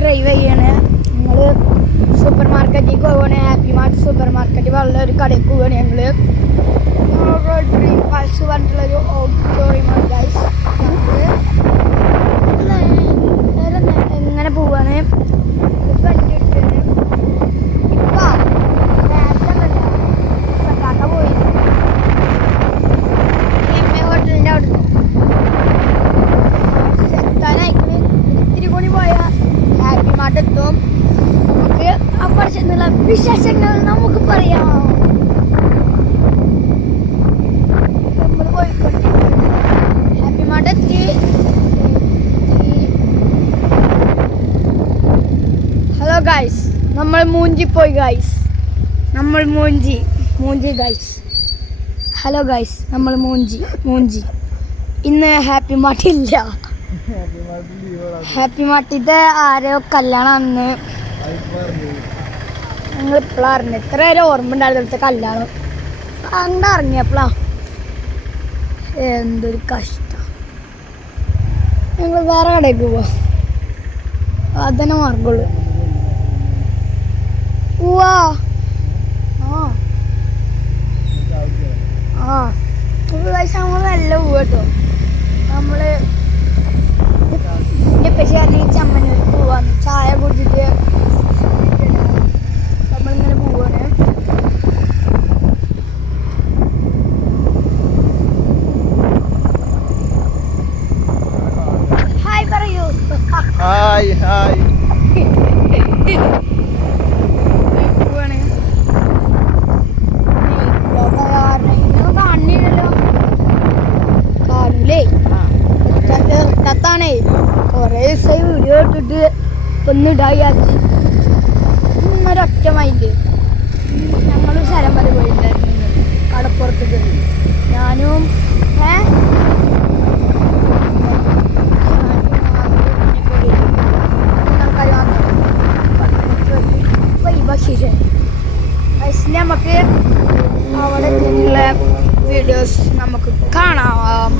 Drive ചെയ്യണേ. ഞങ്ങൾ super മാർക്കറ്റിൽ പോവുകയാണ്. ഹാപ്പി മാർട്ട് സൂപ്പർ മാർക്കറ്റ് വളരെ ഒരു കടയിൽ പോവുകയാണ്. ഞങ്ങൾ ഡ്രീം പാൽസ് പറഞ്ഞിട്ടുള്ളൊരു ഓഡിറ്റോറിയമാണ് ഗൈസ്. എങ്ങനെ പോവാണ് വണ്ടി എടുത്തത് ഇപ്പം നേരത്തെ പോയി ഹോട്ടലിൻ്റെ അവിടെ എത്താനായിക്കണ്. ഇത്തിരി കൂടി പോയാൽ ഹാപ്പി മാർട്ട് എത്തും. നമുക്ക് അപ്പുറത്തുള്ള വിശേഷങ്ങൾ നമുക്ക് പറയാം. നമ്മൾ പോയിക്കൊണ്ടിരിക്കുന്നത് ഹാപ്പി മാർട്ട് എത്തി. ഹലോ ഗൈസ്, നമ്മൾ മൂഞ്ചി പോയി ഗൈസ്. നമ്മൾ മൂഞ്ചി ഗൈസ്. ഹലോ ഗൈസ്, നമ്മൾ മൂഞ്ചി ഇന്ന് ഹാപ്പി മാർട്ടില്ല. ഹാപ്പി മാർട്ടിത്തെ ആരോ കല്യാണമാണ് ഞങ്ങൾ ഇപ്പോഴാണ് അറിഞ്ഞത്. ഇത്ര നേരം ഓർമ്മ ഉണ്ടായിരുന്നു ഇവിടുത്തെ കല്യാണം. എന്താ ഇറങ്ങിയപ്പോഴാ എന്തൊരു കഷ്ടം. ഞങ്ങൾ വേറെ കടയ്ക്ക് പോവാം, അതന്നെ മാർഗുള്ളൂ. പോവാ നമ്മൾ നല്ല പോവാ കേട്ടോ. നമ്മൾ എൻ്റെ പെശാരി ചമ്മന്നൂർ പോവാം. ചായ കുടിച്ചിട്ട് നമ്മളിങ്ങനെ പോവാണ്. ഹായ് പറയൂ. Hi hi. കാണൂലേ കുറേ ദിവസമായി വീഡിയോ ഇട്ടിട്ട് ഒന്നിടായി ആക്കി. ഇന്നൊരൊറ്റ മൈൻഡ്. ഞങ്ങളൊരു സ്ഥലം വരെ പോയിട്ടുണ്ടായിരുന്നു കടപ്പുറത്തേക്ക്. ഞാനും നമുക്ക് അവിടെ വീഡിയോസ് നമുക്ക് കാണാം.